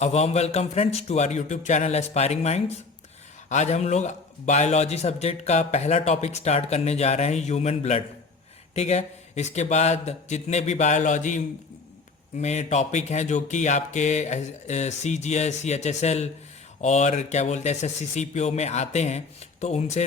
A warm welcome friends to our YouTube channel aspiring minds. आज हम लोग biology subject का पहला टॉपिक स्टार्ट करने जा रहे हैं, ह्यूमन ब्लड। ठीक है। इसके बाद जितने भी बायोलॉजी में टॉपिक हैं जो कि आपके C G S C H S L और क्या बोलते हैं S S C C P O में आते हैं, तो उनसे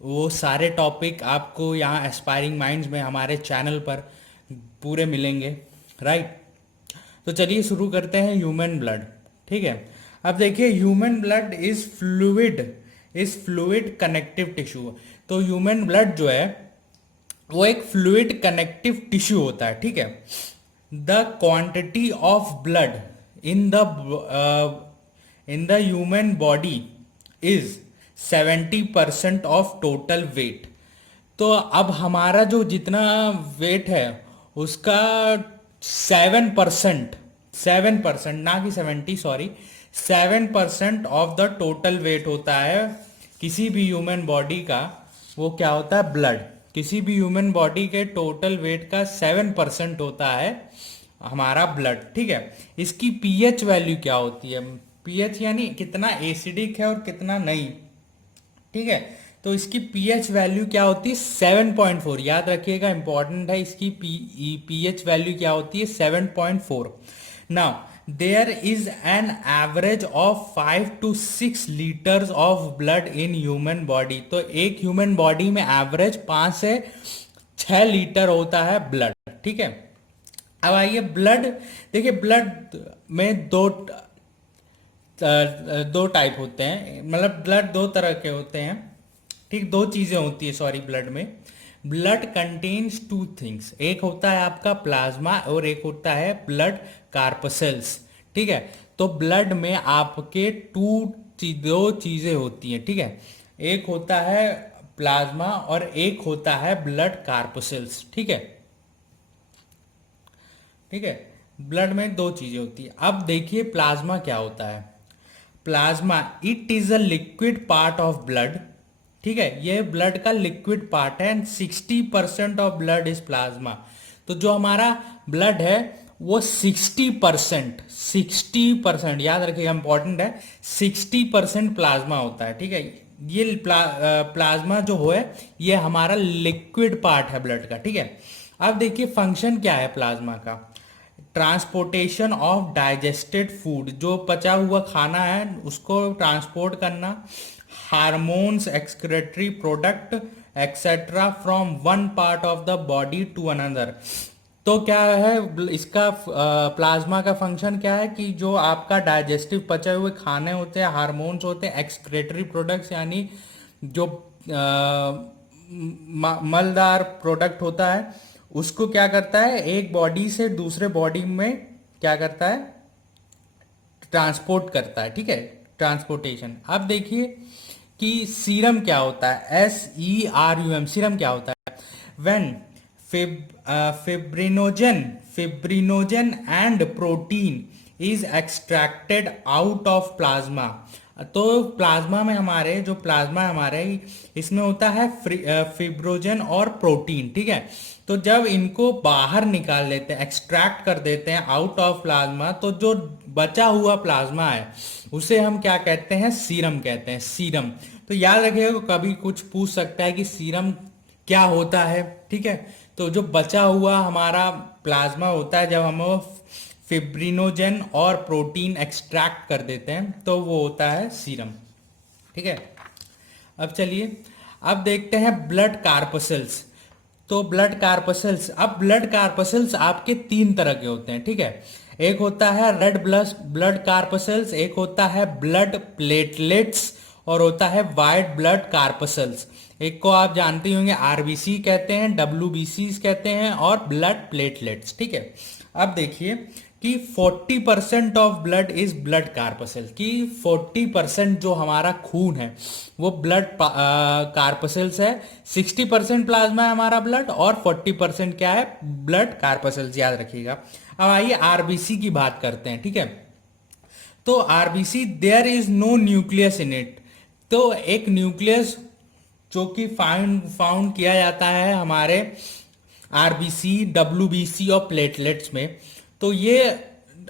वो सारे टॉपिक आपको यहाँ एस्पायरिंग माइंड्स में हमारे चैनल पर पूरे मिलेंगे। राइट। तो चलिए शुरू करते हैं ह्यूमन ब्लड। ठीक है। अब देखिए, human blood is fluid connective tissue. तो ह्यूमन ब्लड जो है वो एक फ्लूइड कनेक्टिव टिश्यू होता है। ठीक है। The quantity of blood in the in the human body is 70% of total weight. तो अब हमारा जो जितना वेट है उसका 7%, 7% ना कि 70, sorry, 7% of the total weight होता है किसी भी ह्यूमन बॉडी का। वो क्या होता है? ब्लड। किसी भी ह्यूमन बॉडी के टोटल वेट का 7% होता है हमारा ब्लड। ठीक है। इसकी पीएच वैल्यू क्या होती है? पीएच यानी कितना एसिडिक है और कितना नहीं। ठीक है। तो इसकी पीएच वैल्यू क्या होती है? 7.4। याद रखिएगा, इंपॉर्टेंट है। इसकी पीएच वैल्यू क्या होती है? 7.4। Now there is an average of 5 to 6 litres of blood in human body. तो एक ह्यूमन बॉडी में एवरेज 5 से 6 लीटर होता है ब्लड। ठीक है। अब आइए ब्लड। देखिए, ब्लड में दो टाइप होते हैं, मतलब ब्लड दो तरह के होते हैं। ठीक, दो चीजें होती है, सॉरी, ब्लड में। Blood contains two things. एक होता है आपका प्लाज्मा और एक होता है ब्लड कार्पसेल्स। ठीक है। तो ब्लड में आपके दो चीजें होती हैं। ठीक है। एक होता है प्लाज्मा और एक होता है ब्लड कार्पसेल्स। ठीक है। ठीक है। ब्लड में दो चीजें होती है। अब देखिए प्लाज्मा क्या होता है। Plasma, it is a liquid part of blood. ठीक है। ये ब्लड का लिक्विड पार्ट है and 60% of blood is plasma. तो जो हमारा ब्लड है वो 60%, याद रखिएगा, इंपॉर्टेंट है, 60% प्लाज्मा होता है। ठीक है। ये प्लाज्मा जो है ये हमारा लिक्विड पार्ट है ब्लड का। ठीक है। अब देखिए फंक्शन क्या है प्लाज्मा का। ट्रांसपोर्टेशन ऑफ डाइजेस्टेड फूड, जो पचा हुआ खाना है उसको ट्रांसपोर्ट करना, hormones, excretory product etcetera from one part of the body to another. तो क्या है इसका प्लाज्मा का फंक्शन क्या है कि जो आपका डाइजेस्टिव पचे हुए खाने होते हैं, हार्मोन्स होते हैं, एक्सक्रेटरी प्रोडक्ट्स यानी जो मलदार प्रोडक्ट होता है उसको क्या करता है, एक बॉडी से दूसरे बॉडी में क्या करता है, ट्रांसपोर्ट करता है। ठीक है। ट्रांसपोर्टेशन। अब देखिए कि सीरम क्या होता है। SERUM, सीरम क्या होता है? When fibrinogen fibrinogen and protein is extracted out of plasma. तो प्लाज्मा में हमारे जो प्लाज्मा है हमारे, इसमें होता है फिब्रोजन और प्रोटीन। ठीक है। तो जब इनको बाहर निकाल लेते हैं, एक्सट्रैक्ट कर देते हैं आउट ऑफ प्लाज्मा, तो जो बचा हुआ प्लाज्मा है उसे हम क्या कहते हैं? सीरम कहते हैं। सीरम। तो याद रखिएगा, कभी कुछ पूछ सकता है कि सीरम क्या होता है। ठीक है। तो जो बचा हुआ हमारा प्लाज्मा होता है, जब हम फिब्रिनोजन और प्रोटीन एक्सट्रैक्ट कर देते हैं तो वो होता है सीरम। ठीक है। अब चलिए, अब देखते हैं ब्लड कार्पसेल्स। तो ब्लड कार्पसेल्स, अब ब्लड कार्पसेल्स आपके तीन तरह के होते हैं। ठीक है। एक होता है रेड ब्लड कार्पसेल्स, एक होता है ब्लड प्लेटलेट्स और होता है वाइट ब्लड कार्पसेल्स। एक को आप जानते होंगे आरबीसी कहते हैं, डब्ल्यूबीसी कहते हैं और ब्लड प्लेटलेट्स। ठीक है। अब देखिए कि 40% ऑफ ब्लड इज ब्लड कार्पसेल, कि 40% जो हमारा खून है वो ब्लड कार्पसेल्स है। 60% प्लाज्मा है हमारा ब्लड और 40% क्या है? ब्लड कार्पसेल्स। याद रखिएगा। अब आइए आरबीसी की बात करते हैं। ठीक है। तो RBC, there is no nucleus in it. तो एक न्यूक्लियस जो कि फाउंड किया जाता है हमारे आरबीसी, डब्ल्यूबीसी और प्लेटलेट्स में। तो ये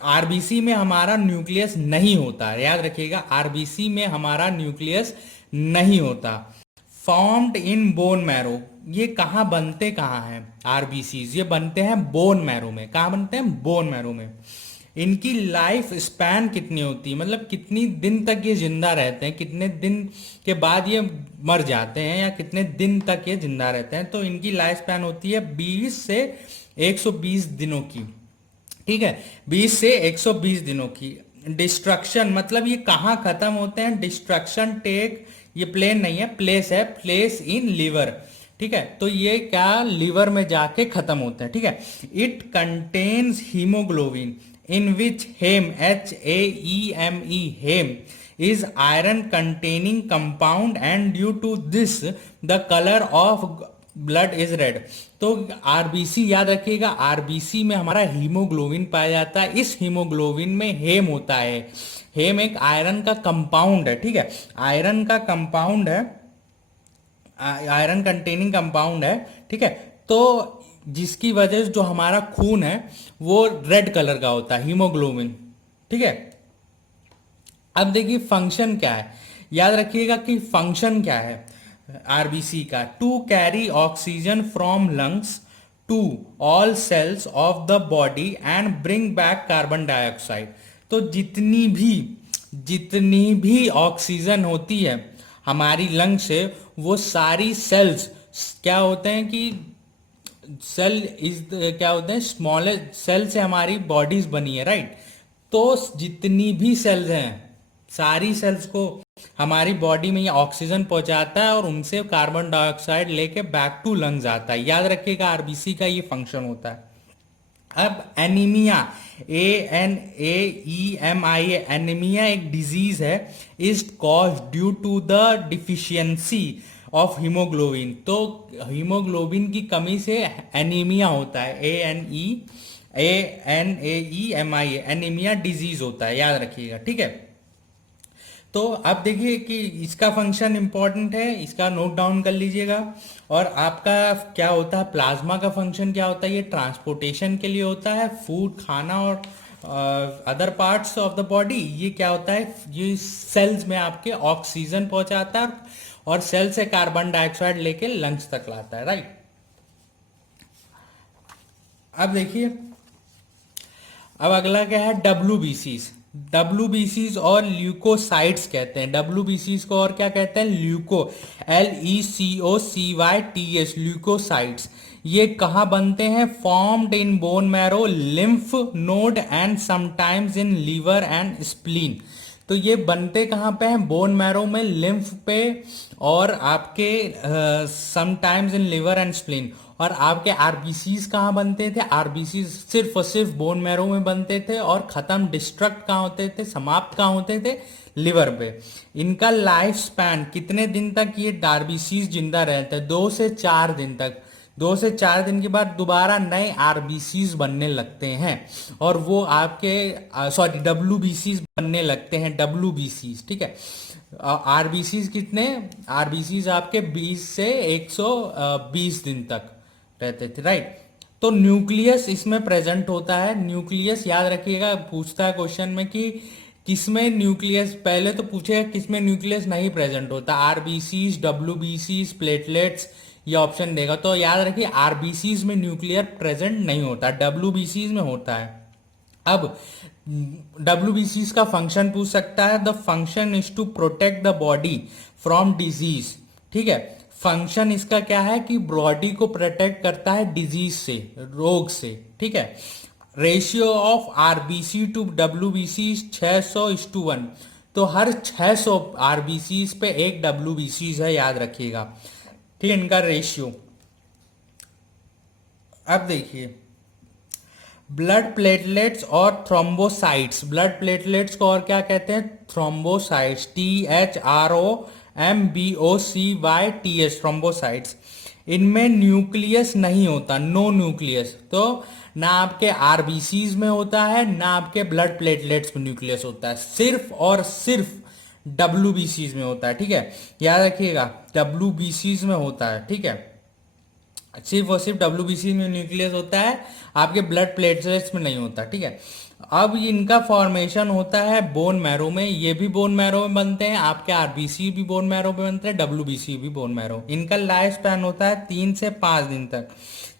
आरबीसी में हमारा न्यूक्लियस नहीं होता, याद रखिएगा, आरबीसी में हमारा न्यूक्लियस नहीं होता। फॉर्म्ड इन बोन मैरो, ये कहाँ बनते कहाँ हैं आरबीसीज, ये बनते हैं बोन मैरो में। कहाँ बनते हैं? बोन मैरो में। इनकी लाइफ स्पैन कितनी होती है, मतलब कितनी दिन तक ये जिंदा रहते हैं, कितने दिन के बाद ये मर जाते हैं, या कितने दिन तक ये जिंदा रहते हैं। तो इनकी लाइफ स्पैन होती है 20 से 120 दिनों की, ठीक है, 20 से 120 दिनों की। डिस्ट्रक्शन मतलब ये कहाँ खत्म होते हैं? डिस्ट्रक्शन टेक, ये प्लेन नहीं है, प्लेस है, प्लेस इन लीवर, ठीक है। तो ये क्या लीवर में जाके खत्म होते हैं, ठीक है। It contains haemoglobin in which haem, HAEME, haem is iron containing compound and due to this the color of blood is red। तो आरबीसी याद रखिएगा, आरबीसी में हमारा हीमोग्लोबिन पाया जाता है। इस हीमोग्लोबिन में हेम होता है। हेम एक आयरन का कंपाउंड है, ठीक है, आयरन का कंपाउंड है, आयरन कंटेनिंग कंपाउंड है, ठीक है। तो जिसकी वजह से जो हमारा खून है वो रेड कलर का होता है, हीमोग्लोबिन, ठीक है। अब देखिए फंक्शन क्या है, याद रखिएगा कि फंक्शन क्या है आरबीसी का। To carry oxygen from lungs to all cells of the body and bring back carbon dioxide. तो जितनी भी ऑक्सीजन होती है हमारी लंग से, वो सारी सेल्स क्या होते हैं कि सेल इज क्या होते हैं, स्मॉलेस्ट सेल से हमारी बॉडीज बनी है, राइट। तो जितनी भी सेल्स हैं, सारी सेल्स को हमारी बॉडी में ये ऑक्सीजन पहुंचाता है और उनसे कार्बन डाइऑक्साइड लेके बैक टू लंग्स आता है। याद रखिएगा आरबीसी का ये फंक्शन होता है। अब एनीमिया, ANAEMIA, एनीमिया एक डिजीज है, is cause due to the deficiency of haemoglobin. तो हीमोग्लोबिन की कमी से एनीमिया होता है, ANAEMIA, एनीमिया डिजीज होता है, याद रखिएगा, ठीक है। तो अब देखिए कि इसका फंक्शन इंपॉर्टेंट है, इसका नोट डाउन कर लीजिएगा। और आपका क्या होता है, प्लाज्मा का फंक्शन क्या होता है, ये ट्रांसपोर्टेशन के लिए होता है, फूड खाना और other parts of the body. ये क्या होता है, ये सेल्स में आपके ऑक्सीजन पहुंचाता है और सेल से कार्बन डाइऑक्साइड लेके लंग्स तक लाता है, राइट। अब देखिए, अब अगला क्या है, डब्ल्यूबीसीज और ल्यूकोसाइट्स कहते हैं। डब्ल्यूबीसीज को और क्या कहते हैं, LECOCYTS, ल्यूकोसाइट्स। ये कहाँ बनते हैं, formed in bone marrow, lymph node and sometimes in liver and spleen. तो ये बनते कहाँ पे हैं, बोन मैरो में, लिम्फ पे, और आपके sometimes in liver and spleen. और आपके आरबीसीज कहाँ बनते थे, आरबीसीज सिर्फ और सिर्फ बोन मैरो में बनते थे, और खत्म डिस्ट्रक्ट कहाँ होते थे, समाप्त कहाँ होते थे, लिवर पे। इनका लाइफ स्पैन कितने दिन तक ये आरबीसीज जिंदा रहते हैं, 2 से 4 दिन तक। 2 से 4 दिन के बाद दोबारा नए आरबीसीज बनने लगते हैं, और वो आपके सॉरी डब्ल्यूबीसीज बनने लगते हैं, डब्ल्यूबीसीज, ठीक है। आरबीसीज कितने, आरबीसीज आपके 20 से 120 दिन तक रहते थे, राइट। तो न्यूक्लियस इसमें प्रेजेंट होता है। न्यूक्लियस याद रखिएगा, पूछता है क्वेश्चन में कि किसमें न्यूक्लियस, पहले तो पूछेगा किसमें न्यूक्लियस नहीं प्रेजेंट होता, आरबीसीज, डब्ल्यूबीसीज, प्लेटलेट्स, ये ऑप्शन देगा। तो याद रखिए आरबीसीज में न्यूक्लियर प्रेजेंट नहीं होता, डब्ल्यूबीसीज में होता है। अब डब्ल्यूबीसीज का फंक्शन पूछ सकता है, the function is to protect the body from disease, ठीक है। फंक्शन इसका क्या है कि बॉडी को प्रोटेक्ट करता है डिजीज से, रोग से, ठीक है। Ratio of RBC to WBC 600:1। तो हर 600 आरबीसी पे एक डब्ल्यूबीसी है, याद रखिएगा, ठीक है, इनका रेशियो। अब देखिए ब्लड प्लेटलेट्स और थ्रोम्बोसाइट्स। ब्लड प्लेटलेट्स को और क्या कहते हैं, थ्रोम्बोसाइट्स, THROMBOCYTS, थ्रोम्बोसाइट्स। इनमें न्यूक्लियस नहीं होता, नो न्यूक्लियस। तो ना आपके आरबीसीज में होता है, ना आपके ब्लड प्लेटलेट्स में न्यूक्लियस होता है, सिर्फ और सिर्फ डब्ल्यूबीसीज में होता है, ठीक है। याद रखिएगा डब्ल्यूबीसीज में होता है, ठीक है, सिर्फ और सिर्फ डब्ल्यूबीसी में न्यूक्लियस होता है, आपके ब्लड प्लेटलेट्स में नहीं होता, ठीक है। अब इनका फॉर्मेशन होता है बोन मैरो में, ये भी बोन मैरो में बनते हैं, आपके आरबीसी भी बोन मैरो में बनते हैं, डब्ल्यूबीसी भी बोन मैरो। इनका लाइफ स्पैन होता है 3 से 5 दिन तक,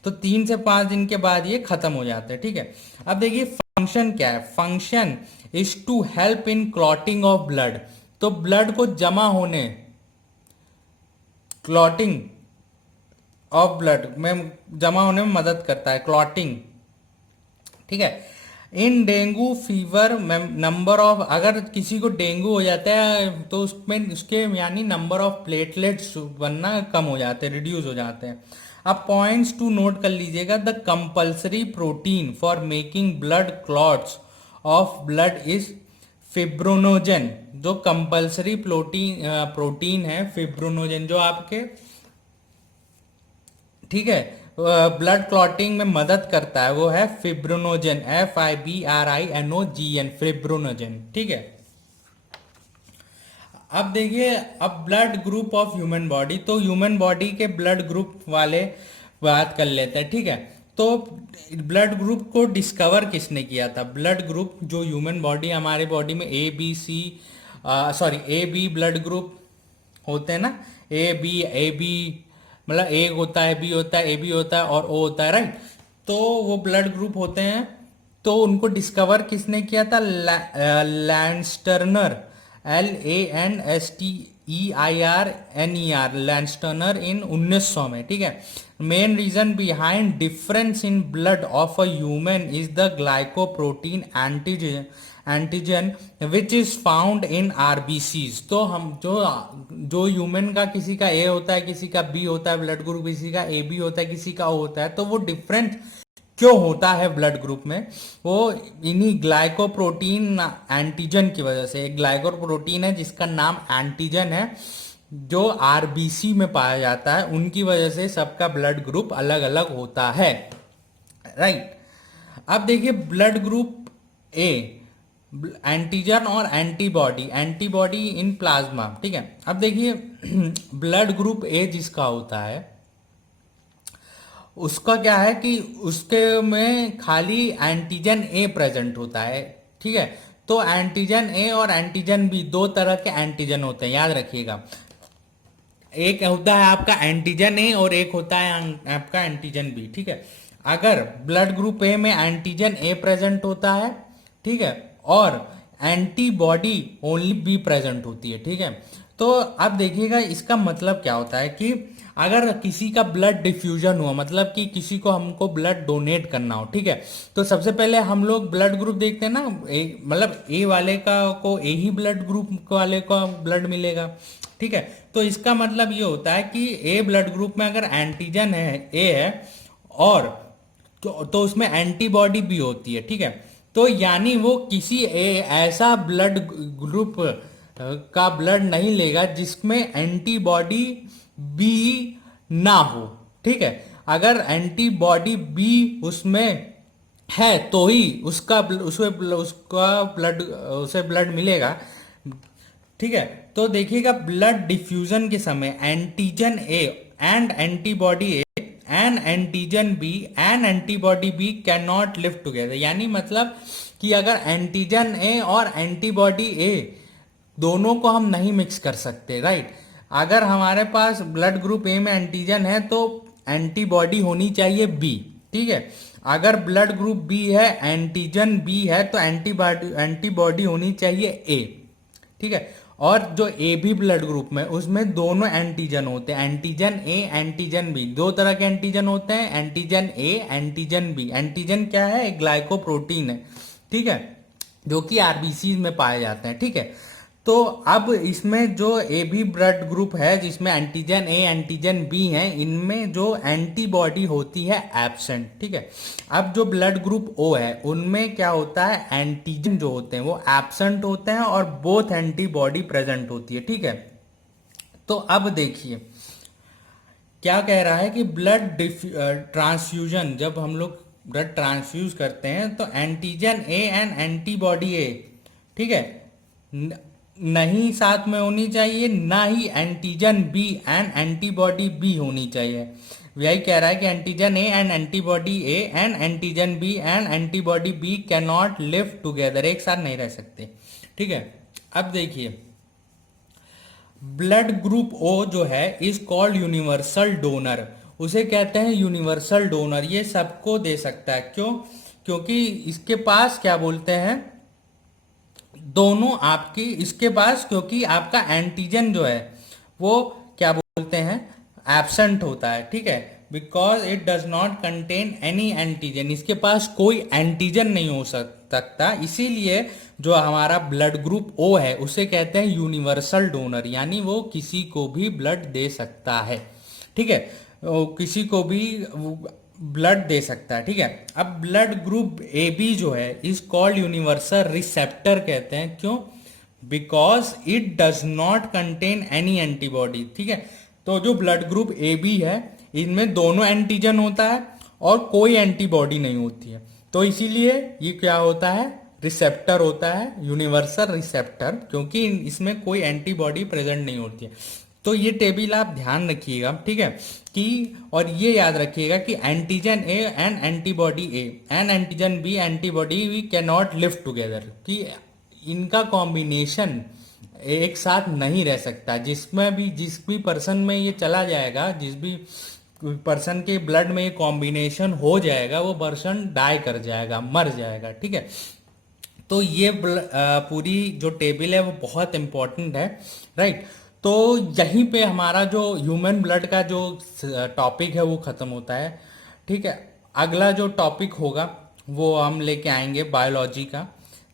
तो 3 से 5 दिन के बाद ये खत्म हो जाते हैं, ठीक है। अब देखिए फंक्शन क्या है, function is to help in clotting of blood, तो ब्लड को जमा होने, क्लॉटिंग ऑफ ब्लड में जमा होने में मदद करता है, क्लॉटिंग, ठीक है। इन डेंगू फीवर नंबर ऑफ, अगर किसी को डेंगू हो जाता है तो उसमें उसके यानी नंबर ऑफ प्लेटलेट्स बनना कम हो जाते हैं, रिड्यूस हो जाते हैं। अब पॉइंट्स टू नोट कर लीजिएगा, the compulsory protein for making blood clots of blood is fibrinogen, जो कंपल्सरी प्रोटीन है फिब्रोनोजन, जो आपके, ठीक है, ब्लड क्लॉटिंग में मदद करता है, वो है फिब्रोनोजन, FIBRINOGN, फिब्रोनोजन, ठीक है। अब देखिए, अब blood group of human body, तो ह्यूमन बॉडी के ब्लड ग्रुप वाले बात कर लेते हैं, ठीक है। तो ब्लड ग्रुप को डिस्कवर किसने किया था, ब्लड ग्रुप जो ह्यूमन बॉडी, हमारे बॉडी में ए बी ब्लड ग्रुप होते हैं ना, ए बी मतलब ए होता है, बी होता है, ए बी होता है और ओ होता है, राइट। तो वो ब्लड ग्रुप होते हैं, तो उनको डिस्कवर किसने किया था, लैंडस्टर्नर, LANSTEIRNER, लैंडस्टर्नर इन 1900 में, ठीक है। Main reason behind difference in blood of a human is the glycoprotein antigen which is found in RBCs, तो हम जो जो ह्यूमन का किसी का ए होता है, किसी का बी होता है ब्लड ग्रुप, किसी का ए बी होता है, किसी का ओ होता है, तो वो डिफरेंट क्यों होता है ब्लड ग्रुप में, वो इन्हीं ग्लाइकोप्रोटीन एंटीजन की वजह से। एक ग्लाइकोप्रोटीन है जिसका नाम एंटीजन है, जो आरबीसी में पाया जाता है, उनकी वजह से सबका ब्लड ग्रुप अलग अलग होता है, राइट। अब देखिए ब्लड ग्रुप ए, एंटीजन और एंटीबॉडी, एंटीबॉडी इन प्लाज्मा, ठीक है। अब देखिए ब्लड ग्रुप ए जिसका होता है, उसका क्या है कि उसके में खाली एंटीजन ए प्रेजेंट होता है, ठीक है। तो एंटीजन ए और एंटीजन बी, दो तरह के एंटीजन होते हैं, याद रखिएगा। एक होता है आपका एंटीजन ए और एक होता है आपका एंटीजन बी, ठीक है। अगर ब्लड ग्रुप ए में एंटीजन ए प्रेजेंट होता है, ठीक है, और एंटीबॉडी ओनली बी प्रेजेंट होती है, ठीक है। तो अब देखिएगा इसका मतलब क्या होता है कि अगर किसी का ब्लड डिफ्यूजन हुआ, मतलब कि किसी को हमको ब्लड डोनेट करना हो, ठीक है, तो सबसे पहले हम लोग ब्लड ग्रुप देखते हैं ना, मतलब ए वाले का को ए ही ब्लड ग्रुप वाले का ब्लड मिलेगा, ठीक है। तो इसका मतलब ये होता है कि ए ब्लड ग्रुप में अगर एंटीजन है, ए है, और तो उसमें एंटीबॉडी भी होती है, ठीक है। तो यानी वो किसी ऐसा ब्लड ग्रुप का ब्लड नहीं लेगा जिसमें एंटीबॉडी बी ना हो, ठीक है। अगर एंटीबॉडी बी उसमें है तो ही उसे ब्लड मिलेगा, ठीक है। तो देखिएगा ब्लड डिफ्यूजन के समय antigen A and antibody A and antigen B and antibody B can not live together, यानी मतलब कि अगर एंटीजन ए और एंटीबॉडी ए दोनों को हम नहीं मिक्स कर सकते, राइट। अगर हमारे पास ब्लड ग्रुप ए में एंटीजन है तो एंटीबॉडी होनी चाहिए बी, ठीक है। अगर ब्लड ग्रुप बी है, एंटीजन बी है, तो एंटीबॉडी होनी चाहिए ए, ठीक है। और जो ए बी ब्लड ग्रुप में, उसमें दोनों एंटीजन होते हैं, एंटीजन ए एंटीजन बी, दो तरह के एंटीजन होते हैं, antigen A antigen B. Antigen क्या है, एक ग्लाइकोप्रोटीन है, ठीक है, जो कि आरबीसी में पाए जाते हैं, ठीक है। तो अब इसमें जो ए बी ब्लड ग्रुप है जिसमें एंटीजन ए एंटीजन बी है, इनमें जो एंटीबॉडी होती है एब्सेंट, ठीक है। अब जो ब्लड ग्रुप ओ है, उनमें क्या होता है, एंटीजन जो होते हैं वो एब्सेंट होते हैं और बोथ एंटीबॉडी प्रेजेंट होती है, ठीक है। तो अब देखिए क्या कह रहा है कि ब्लड ट्रांसफ्यूजन, जब हम लोग ब्लड ट्रांसफ्यूज करते हैं तो antigen A and antibody A, ठीक है, नहीं साथ में होनी चाहिए, ना ही antigen B and antibody B होनी चाहिए। यही कह रहा है कि antigen A and antibody A and antigen B and antibody B can not live together, एक साथ नहीं रह सकते। ठीक है, अब देखिए ब्लड ग्रुप ओ जो है इज कॉल्ड यूनिवर्सल डोनर, उसे कहते हैं यूनिवर्सल डोनर, ये सबको दे सकता है। क्यों? क्योंकि इसके पास क्या बोलते हैं, दोनों आपकी इसके पास, क्योंकि आपका एंटीजन जो है वो क्या बोलते हैं एब्सेंट होता है। ठीक है, because it does not contain any antigen, इसके पास कोई एंटीजन नहीं हो सकता, इसीलिए जो हमारा ब्लड ग्रुप ओ है उसे कहते हैं यूनिवर्सल डोनर, यानी वो किसी को भी ब्लड दे सकता है। ठीक है, किसी को भी ब्लड दे सकता है। ठीक है, अब ब्लड ग्रुप ए बी जो है इज कॉल्ड यूनिवर्सल रिसेप्टर कहते हैं। क्यों? Because it does not contain any antibody. ठीक है, तो जो ब्लड ग्रुप ए बी है इनमें दोनों एंटीजन होता है और कोई एंटीबॉडी नहीं होती है, तो इसीलिए ये क्या होता है रिसेप्टर होता है, यूनिवर्सल रिसेप्टर, क्योंकि इसमें कोई एंटीबॉडी प्रेजेंट नहीं होती है। तो ये टेबल आप ध्यान रखिएगा। ठीक है, कि और ये याद रखिएगा कि antigen A and antibody A and antigen B antibody B can not live together, कि इनका कॉम्बिनेशन एक साथ नहीं रह सकता। जिस भी पर्सन में ये चला जाएगा, जिस भी पर्सन के ब्लड में ये कॉम्बिनेशन हो जाएगा, वो पर्सन डाई कर जाएगा, मर जाएगा। ठीक है, तो ये पूरी जो टेबल है वो बहुत इंपॉर्टेंट है। राइट, तो यहीं पे हमारा जो ह्यूमन ब्लड का जो टॉपिक है वो ख़त्म होता है। ठीक है, अगला जो टॉपिक होगा वो हम लेके आएंगे बायोलॉजी का।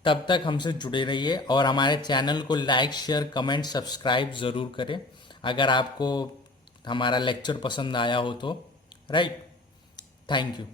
तब तक हमसे जुड़े रहिए और हमारे चैनल को लाइक शेयर कमेंट सब्सक्राइब ज़रूर करें अगर आपको हमारा लेक्चर पसंद आया हो तो। Right, thank you.